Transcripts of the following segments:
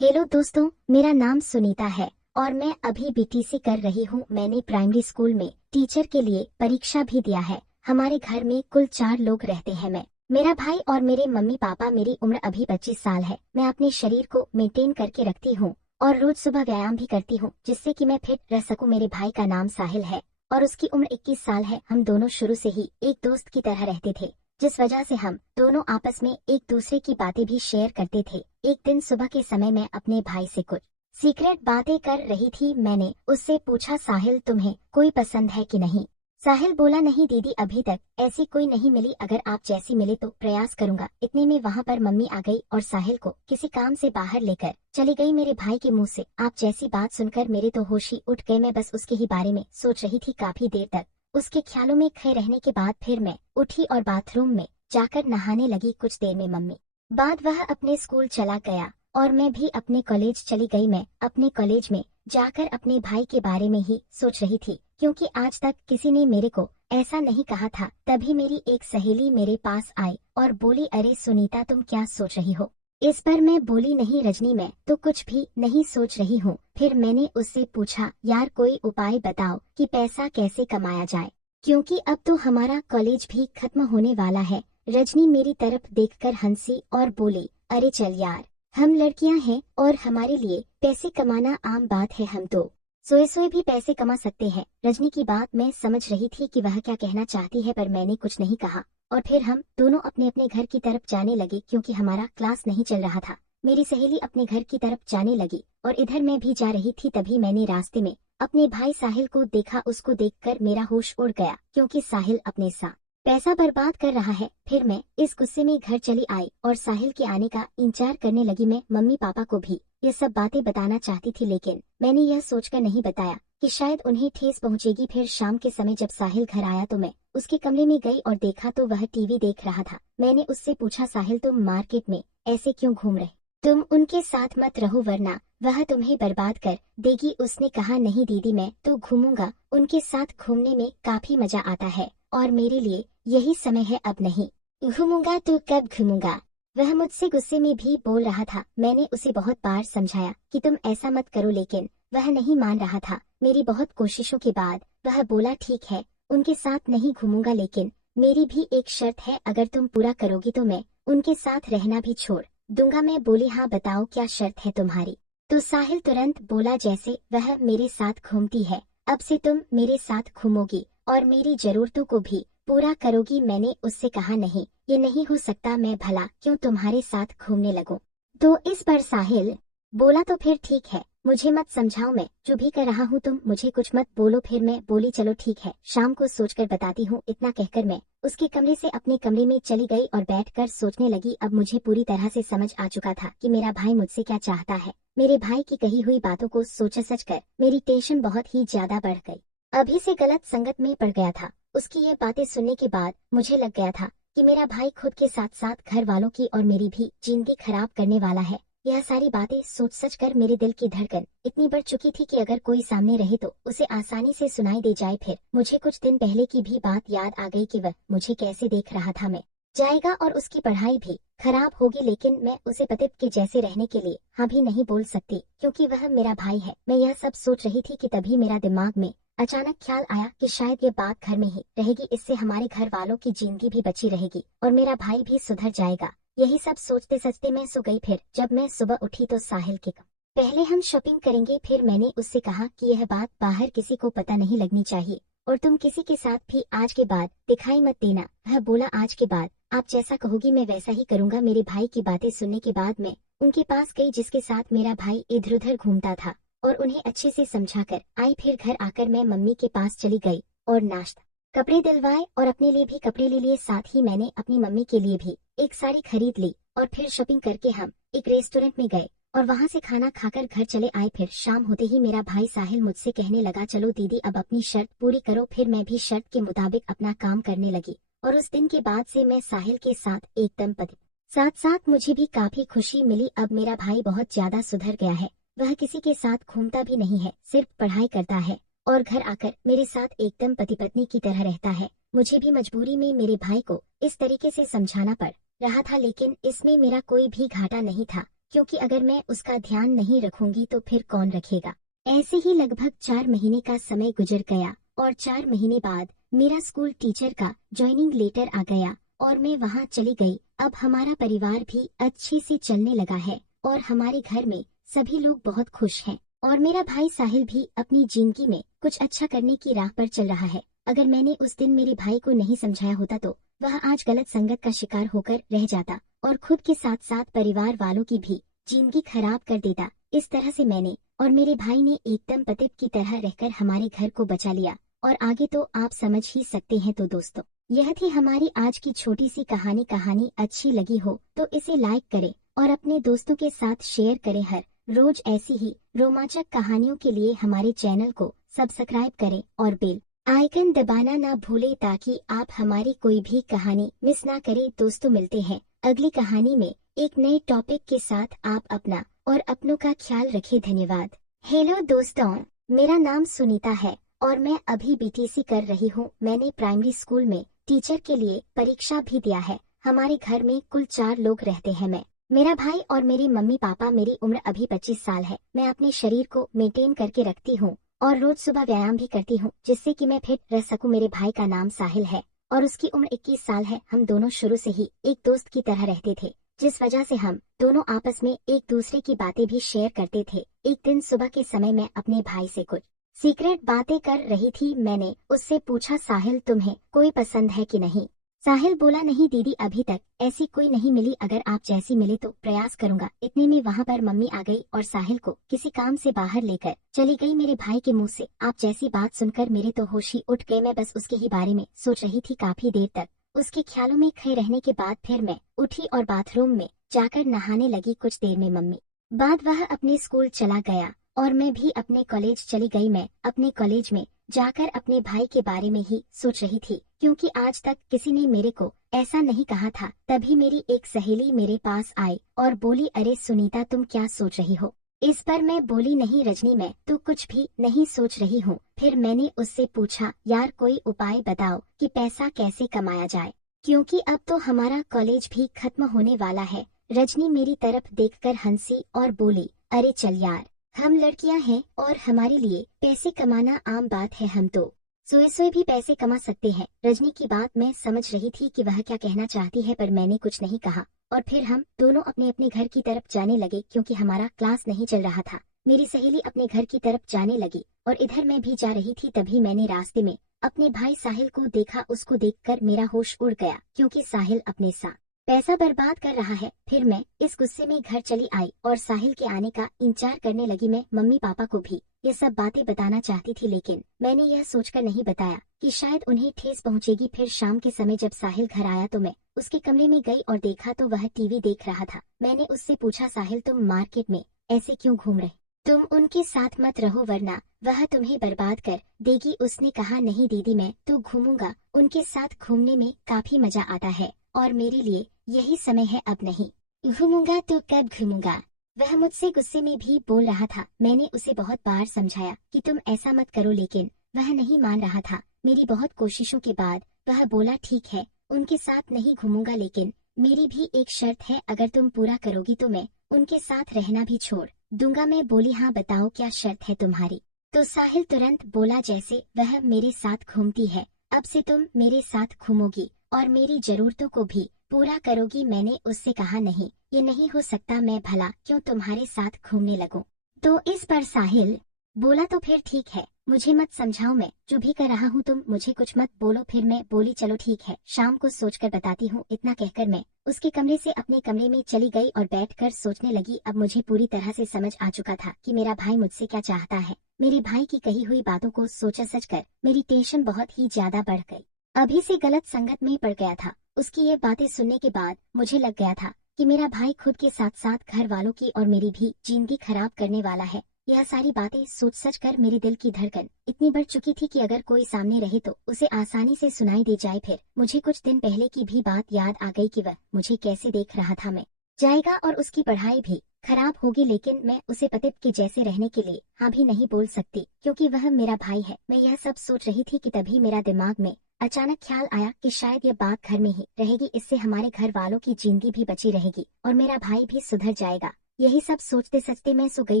Hello दोस्तों, मेरा नाम सुनीता है और मैं अभी बीटीसी कर रही हूँ। मैंने प्राइमरी स्कूल में टीचर के लिए परीक्षा भी दिया है। हमारे घर में कुल 4 लोग रहते हैं। मैं, मेरा भाई और मेरे मम्मी पापा। मेरी उम्र अभी 25 साल है। मैं अपने शरीर को मेंटेन करके रखती हूँ और रोज सुबह व्यायाम भी करती हूँ जिससे कि मैं फिट रह सकूँ। मेरे भाई का नाम साहिल है और उसकी उम्र 21 साल है। हम दोनों शुरू से ही एक दोस्त की तरह रहते थे, जिस वजह से हम दोनों आपस में एक दूसरे की बातें भी शेयर करते थे। एक दिन सुबह के समय मैं अपने भाई से कुछ सीक्रेट बातें कर रही थी। मैंने उससे पूछा, साहिल तुम्हें कोई पसंद है कि नहीं? साहिल बोला, नहीं दीदी, अभी तक ऐसी कोई नहीं मिली। अगर आप जैसी मिले तो प्रयास करूंगा। इतने में वहाँ पर मम्मी आ गई और साहिल को किसी काम से बाहर लेकर चली गई। मेरे भाई के मुंह से आप जैसी बात सुनकर मेरे तो होश ही उठ गए। मैं बस उसके ही बारे में सोच रही थी काफी देर तक। उसके ख्यालों में खए रहने के बाद फिर मैं उठी और बाथरूम में जाकर नहाने लगी। कुछ देर में मम्मी बाद वह अपने स्कूल चला गया और मैं भी अपने कॉलेज चली गई। मैं अपने कॉलेज में जाकर अपने भाई के बारे में ही सोच रही थी, क्योंकि आज तक किसी ने मेरे को ऐसा नहीं कहा था। तभी मेरी एक सहेली मेरे पास आई और बोली, अरे सुनीता, तुम क्या सोच रही हो? इस पर मैं बोली, नहीं रजनी, मैं तो कुछ भी नहीं सोच रही हूँ। फिर मैंने उससे पूछा, यार कोई उपाय बताओ कि पैसा कैसे कमाया जाए, क्योंकि अब तो हमारा कॉलेज भी खत्म होने वाला है। रजनी मेरी तरफ देखकर हंसी और बोली, अरे चल यार, हम लड़कियां हैं और हमारे लिए पैसे कमाना आम बात है। हम तो सोए सोए भी पैसे कमा सकते हैं। रजनी की बात मैं समझ रही थी कि वह क्या कहना चाहती है, पर मैंने कुछ नहीं कहा और फिर हम दोनों अपने अपने घर की तरफ जाने लगे, क्योंकि हमारा क्लास नहीं चल रहा था। मेरी सहेली अपने घर की तरफ जाने लगी और इधर मैं भी जा रही थी। तभी मैंने रास्ते में अपने भाई साहिल को देखा। उसको देखकर मेरा होश उड़ गया, क्योंकि साहिल अपने साथ पैसा बर्बाद कर रहा है। फिर मैं इस गुस्से में घर चली आई और साहिल के आने का इंतजार करने लगी। मैं मम्मी पापा को भी ये सब बातें बताना चाहती थी, लेकिन मैंने यह सोचकर नहीं बताया कि शायद उन्हें ठेस पहुंचेगी। फिर शाम के समय जब साहिल घर आया तो मैं उसके कमरे में गई और देखा तो वह टीवी देख रहा था। मैंने उससे पूछा, साहिल तुम मार्केट में ऐसे क्यों घूम रहे? तुम उनके साथ मत रहो वरना वह तुम्हें बर्बाद कर देगी। उसने कहा, नहीं दीदी, मैं तो घूमूंगा। उनके साथ घूमने में काफी मजा आता है और मेरे लिए यही समय है। अब नहीं घूमूंगा तो कब घूमूंगा? वह मुझसे गुस्से में भी बोल रहा था। मैंने उसे बहुत बार समझाया कि तुम ऐसा मत करो, लेकिन वह नहीं मान रहा था। मेरी बहुत कोशिशों के बाद वह बोला, ठीक है, उनके साथ नहीं घूमूंगा, लेकिन मेरी भी एक शर्त है। अगर तुम पूरा करोगी तो मैं उनके साथ रहना भी छोड़ दूंगा। मैं बोली, हाँ बताओ, क्या शर्त है तुम्हारी? तो साहिल तुरंत बोला, जैसे वह मेरे साथ घूमती है, अब से तुम मेरे साथ घूमोगी और मेरी जरूरतों को भी पूरा करोगी। मैंने उससे कहा, नहीं, ये नहीं हो सकता। मैं भला क्यों तुम्हारे साथ घूमने लगूं? तो इस पर साहिल बोला, तो फिर ठीक है, मुझे मत समझाओ, मैं जो भी कर रहा हूँ तुम मुझे कुछ मत बोलो। फिर मैं बोली, चलो ठीक है, शाम को सोचकर बताती हूँ। इतना कहकर मैं उसके कमरे से अपने कमरे में चली गई और बैठकर सोचने लगी। अब मुझे पूरी तरह से समझ आ चुका था कि मेरा भाई मुझसे क्या चाहता है। मेरे भाई की कही हुई बातों को सोच सच कर मेरी टेंशन बहुत ही ज्यादा बढ़ गई। अभी से गलत संगत में पड़ गया था। उसकी ये बातें सुनने के बाद मुझे लग गया था कि मेरा भाई खुद के साथ साथ घर वालों की और मेरी भी जिंदगी खराब करने वाला है। यह सारी बातें सोच सच कर मेरे दिल की धड़कन इतनी बढ़ चुकी थी कि अगर कोई सामने रहे तो उसे आसानी से सुनाई दे जाए। फिर मुझे कुछ दिन पहले की भी बात याद आ गई कि वह मुझे कैसे देख रहा था। मैं जाएगा और उसकी पढ़ाई भी खराब होगी, लेकिन मैं उसे पतित के जैसे रहने के लिए हाँ भी नहीं बोल सकती, क्योंकि वह मेरा भाई है। मैं यह सब सोच रही थी कि तभी मेरा दिमाग में अचानक ख्याल आया कि शायद ये बात घर में ही रहेगी, इससे हमारे घर वालों की जिंदगी भी बची रहेगी और मेरा भाई भी सुधर जाएगा। यही सब सोचते सोचते मैं सो गई। फिर जब मैं सुबह उठी तो साहिल के कहा, पहले हम शॉपिंग करेंगे। फिर मैंने उससे कहा कि यह बात बाहर किसी को पता नहीं लगनी चाहिए और तुम किसी के साथ भी आज के बाद दिखाई मत देना। वह बोला, आज के बाद आप जैसा कहोगी मैं वैसा ही करूंगा। मेरे भाई की बातें सुनने के बाद मैं उनके पास गई जिसके साथ मेरा भाई इधर उधर घूमता था और उन्हें अच्छे से समझाकर आई। फिर घर आकर मैं मम्मी के पास चली गई और नाश्ता कपड़े दिलवाए और अपने लिए भी कपड़े ले लिए। साथ ही मैंने अपनी मम्मी के लिए भी एक साड़ी खरीद ली और फिर शॉपिंग करके हम एक रेस्टोरेंट में गए और वहां से खाना खाकर घर चले आए। फिर शाम होते ही मेरा भाई साहिल मुझसे कहने लगा, चलो दीदी अब अपनी शर्त पूरी करो। फिर मैं भी शर्त के मुताबिक अपना काम करने लगी और उस दिन के बाद से मैं साहिल के साथ एकदम पति। साथ साथ मुझे भी काफी खुशी मिली। अब मेरा भाई बहुत ज्यादा सुधर गया है। वह किसी के साथ घूमता भी नहीं है, सिर्फ पढ़ाई करता है और घर आकर मेरे साथ एकदम पति पत्नी की तरह रहता है। मुझे भी मजबूरी में मेरे भाई को इस तरीके से समझाना पड़ रहा था, लेकिन इसमें मेरा कोई भी घाटा नहीं था, क्योंकि अगर मैं उसका ध्यान नहीं रखूंगी तो फिर कौन रखेगा। ऐसे ही लगभग 4 महीने का समय गुजर गया और 4 महीने बाद मेरा स्कूल टीचर का ज्वाइनिंग लेटर आ गया और मैं वहाँ चली गई। अब हमारा परिवार भी अच्छे से चलने लगा है और हमारे घर में सभी लोग बहुत खुश हैं और मेरा भाई साहिल भी अपनी जिंदगी में कुछ अच्छा करने की राह पर चल रहा है। अगर मैंने उस दिन मेरे भाई को नहीं समझाया होता तो वह आज गलत संगत का शिकार होकर रह जाता और खुद के साथ साथ परिवार वालों की भी जिंदगी खराब कर देता। इस तरह से मैंने और मेरे भाई ने एकदम पतित की तरह रहकर हमारे घर को बचा लिया और आगे तो आप समझ ही सकते हैं। तो दोस्तों, यह थी हमारी आज की छोटी सी कहानी। कहानी अच्छी लगी हो तो इसे लाइक करें और अपने दोस्तों के साथ शेयर करें। हर रोज ऐसी ही रोमांचक कहानियों के लिए हमारे चैनल को सब्सक्राइब करें और बेल आइकन दबाना ना भूलें ताकि आप हमारी कोई भी कहानी मिस ना करें। दोस्तों, मिलते हैं अगली कहानी में एक नए टॉपिक के साथ। आप अपना और अपनों का ख्याल रखें। धन्यवाद। हेलो दोस्तों, मेरा नाम सुनीता है और मैं अभी बीटीसी कर रही हूँ। मैंने प्राइमरी स्कूल में टीचर के लिए परीक्षा भी दिया है। हमारे घर में कुल 4 लोग रहते हैं, मैं, मेरा भाई और मेरे मम्मी पापा। मेरी उम्र अभी 25 साल है। मैं अपने शरीर को मेंटेन करके रखती हूँ और रोज सुबह व्यायाम भी करती हूँ जिससे कि मैं फिट रह सकूं। मेरे भाई का नाम साहिल है और उसकी उम्र 21 साल है। हम दोनों शुरू से ही एक दोस्त की तरह रहते थे, जिस वजह से हम दोनों आपस में एक दूसरे की बातें भी शेयर करते थे। एक दिन सुबह के समय मैं अपने भाई से कुछ सीक्रेट बातें कर रही थी। मैंने उससे पूछा, साहिल तुम्हें कोई पसंद है कि नहीं? साहिल बोला, नहीं दीदी, अभी तक ऐसी कोई नहीं मिली। अगर आप जैसी मिले तो प्रयास करूंगा। इतने में वहाँ पर मम्मी आ गई और साहिल को किसी काम से बाहर लेकर चली गई। मेरे भाई के मुंह से आप जैसी बात सुनकर मेरे तो होश ही उठ गए। मैं बस उसके ही बारे में सोच रही थी काफी देर तक। उसके ख्यालों में खड़े रहने के बाद फिर मैं उठी और बाथरूम में जाकर नहाने लगी। कुछ देर में मम्मी बाद वह अपने स्कूल चला गया और मैं भी अपने कॉलेज चली गई। मैं अपने कॉलेज में जाकर अपने भाई के बारे में ही सोच रही थी, क्योंकि आज तक किसी ने मेरे को ऐसा नहीं कहा था। तभी मेरी एक सहेली मेरे पास आई और बोली, अरे सुनीता, तुम क्या सोच रही हो? इस पर मैं बोली, नहीं रजनी, मैं तो कुछ भी नहीं सोच रही हूँ। फिर मैंने उससे पूछा, यार कोई उपाय बताओ कि पैसा कैसे कमाया जाए, क्योंकि अब तो हमारा कॉलेज भी खत्म होने वाला है। रजनी मेरी तरफ देखकर हंसी और बोली, अरे चल यार, हम लड़कियां हैं और हमारे लिए पैसे कमाना आम बात है। हम तो सोए सोए भी पैसे कमा सकते हैं। रजनी की बात मैं समझ रही थी कि वह क्या कहना चाहती है, पर मैंने कुछ नहीं कहा और फिर हम दोनों अपने अपने घर की तरफ जाने लगे, क्योंकि हमारा क्लास नहीं चल रहा था। मेरी सहेली अपने घर की तरफ जाने लगी और इधर मैं भी जा रही थी। तभी मैंने रास्ते में अपने भाई साहिल को देखा। उसको देखकर मेरा होश उड़ गया, क्योंकि साहिल अपने साथ पैसा बर्बाद कर रहा है। फिर मैं इस गुस्से में घर चली आई और साहिल के आने का इंतजार करने लगी। मैं मम्मी पापा को भी ये सब बातें बताना चाहती थी, लेकिन मैंने यह सोचकर नहीं बताया कि शायद उन्हें ठेस पहुंचेगी। फिर शाम के समय जब साहिल घर आया तो मैं उसके कमरे में गई और देखा तो वह टीवी देख रहा था। मैंने उससे पूछा, साहिल तुम मार्केट में ऐसे क्यों घूम रहे? तुम उनके साथ मत रहो वरना वह तुम्हें बर्बाद कर देगी। उसने कहा, नहीं दीदी, मैं तो घूमूंगा। उनके साथ घूमने में काफी मजा आता है और मेरे लिए यही समय है। अब नहीं घूमूंगा तो कब घूमूंगा? वह मुझसे गुस्से में भी बोल रहा था। मैंने उसे बहुत बार समझाया कि तुम ऐसा मत करो, लेकिन वह नहीं मान रहा था। मेरी बहुत कोशिशों के बाद वह बोला, ठीक है, उनके साथ नहीं घूमूंगा, लेकिन मेरी भी एक शर्त है। अगर तुम पूरा करोगी तो मैं उनके साथ रहना भी छोड़ दूंगा। मैं बोली, हाँ बताओ, क्या शर्त है तुम्हारी? तो साहिल तुरंत बोला, जैसे वह मेरे साथ घूमती है, अब से तुम मेरे साथ घूमोगी और मेरी जरूरतों को भी पूरा करोगी। मैंने उससे कहा, नहीं, ये नहीं हो सकता, मैं भला क्यों तुम्हारे साथ घूमने लगूं? तो इस पर साहिल बोला, तो फिर ठीक है, मुझे मत समझाओ, मैं जो भी कर रहा हूँ तुम मुझे कुछ मत बोलो। फिर मैं बोली, चलो ठीक है, शाम को सोचकर बताती हूँ। इतना कहकर मैं उसके कमरे से अपने कमरे में चली गई और बैठकर सोचने लगी। अब मुझे पूरी तरह से समझ आ चुका था कि मेरा भाई मुझसे क्या चाहता है। मेरे भाई की कही हुई बातों को सोचा सच कर मेरी टेंशन बहुत ही ज्यादा बढ़ गई। अभी से गलत संगत में पड़ गया था। उसकी ये बातें सुनने के बाद मुझे लग गया था कि मेरा भाई खुद के साथ साथ घर वालों की और मेरी भी जिंदगी खराब करने वाला है। यह सारी बातें सोच सच कर मेरे दिल की धड़कन इतनी बढ़ चुकी थी कि अगर कोई सामने रहे तो उसे आसानी से सुनाई दे जाए। फिर मुझे कुछ दिन पहले की भी बात याद आ गई कि वह मुझे कैसे देख रहा था। मैं जाएगा और उसकी पढ़ाई भी खराब होगी, लेकिन मैं उसे पतित के जैसे रहने के लिए हाँ भी नहीं बोल सकती, क्योंकि वह मेरा भाई है। मैं यह सब सोच रही थी कि तभी मेरा दिमाग में अचानक ख्याल आया कि शायद ये बात घर में ही रहेगी, इससे हमारे घर वालों की जिंदगी भी बची रहेगी और मेरा भाई भी सुधर जाएगा। यही सब सोचते सोचते मैं सो गई।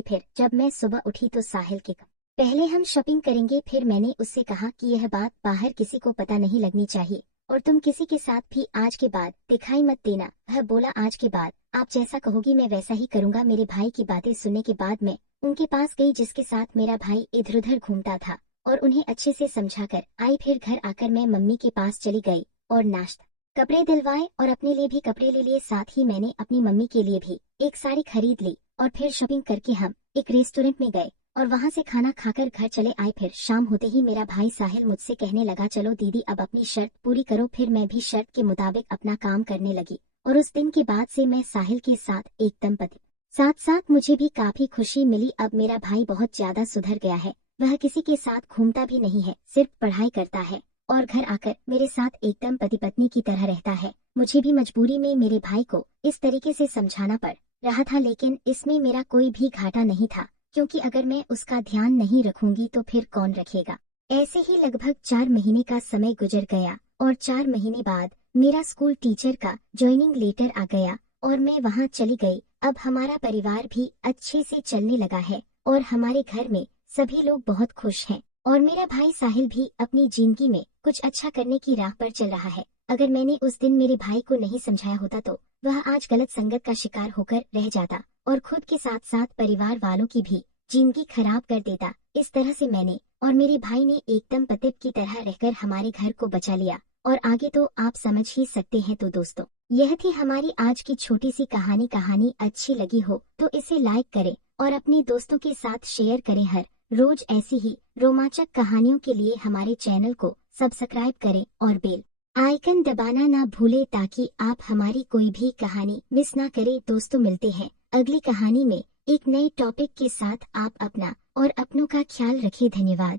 फिर जब मैं सुबह उठी तो साहिल के पहले हम शॉपिंग करेंगे। फिर मैंने उससे कहा कि यह बात बाहर किसी को पता नहीं लगनी चाहिए और तुम किसी के साथ भी आज के बाद दिखाई मत देना। वह बोला आज के बाद आप जैसा कहोगी मैं वैसा ही करूंगा। मेरे भाई की बातें सुनने के बाद मैं उनके पास गई जिसके साथ मेरा भाई इधर उधर घूमता था और उन्हें अच्छे से समझाकर आई। फिर घर आकर मैं मम्मी के पास चली गई और नाश्ता कपड़े दिलवाए और अपने लिए भी कपड़े ले लिए। साथ ही मैंने अपनी मम्मी के लिए भी एक साड़ी खरीद ली और फिर शॉपिंग करके हम एक रेस्टोरेंट में गए और वहां से खाना खाकर घर चले आए। फिर शाम होते ही मेरा भाई साहिल मुझसे कहने लगा चलो दीदी अब अपनी शर्त पूरी करो। फिर मैं भी शर्त के मुताबिक अपना काम करने लगी और उस दिन के बाद से मैं साहिल के साथ एकदम पति। साथ साथ मुझे भी काफी खुशी मिली। अब मेरा भाई बहुत ज्यादा सुधर गया है। वह किसी के साथ घूमता भी नहीं है, सिर्फ पढ़ाई करता है और घर आकर मेरे साथ एकदम पति पत्नी की तरह रहता है। मुझे भी मजबूरी में मेरे भाई को इस तरीके से समझाना पड़ रहा था, लेकिन इसमें मेरा कोई भी घाटा नहीं था क्योंकि अगर मैं उसका ध्यान नहीं रखूंगी तो फिर कौन रखेगा। ऐसे ही लगभग 4 महीने का समय गुजर गया और 4 महीने बाद मेरा स्कूल टीचर का ज्वाइनिंग लेटर आ गया और मैं वहां चली गई। अब हमारा परिवार भी अच्छे से चलने लगा है और हमारे घर में सभी लोग बहुत खुश हैं और मेरा भाई साहिल भी अपनी जिंदगी में कुछ अच्छा करने की राह पर चल रहा है। अगर मैंने उस दिन मेरे भाई को नहीं समझाया होता तो वह आज गलत संगत का शिकार होकर रह जाता और खुद के साथ साथ परिवार वालों की भी जिंदगी खराब कर देता। इस तरह से मैंने और मेरे भाई ने एकदम पतित की तरह रहकर हमारे घर को बचा लिया और आगे तो आप समझ ही सकते हैं। तो दोस्तों यह थी हमारी आज की छोटी सी कहानी। कहानी अच्छी लगी हो तो इसे लाइक करें और अपने दोस्तों के साथ शेयर करें। हर रोज ऐसी ही रोमांचक कहानियों के लिए हमारे चैनल को सब्सक्राइब करें और बेल आइकन दबाना ना भूले ताकि आप हमारी कोई भी कहानी मिस ना करें। दोस्तों मिलते हैं अगली कहानी में एक नए टॉपिक के साथ। आप अपना और अपनों का ख्याल रखें। धन्यवाद।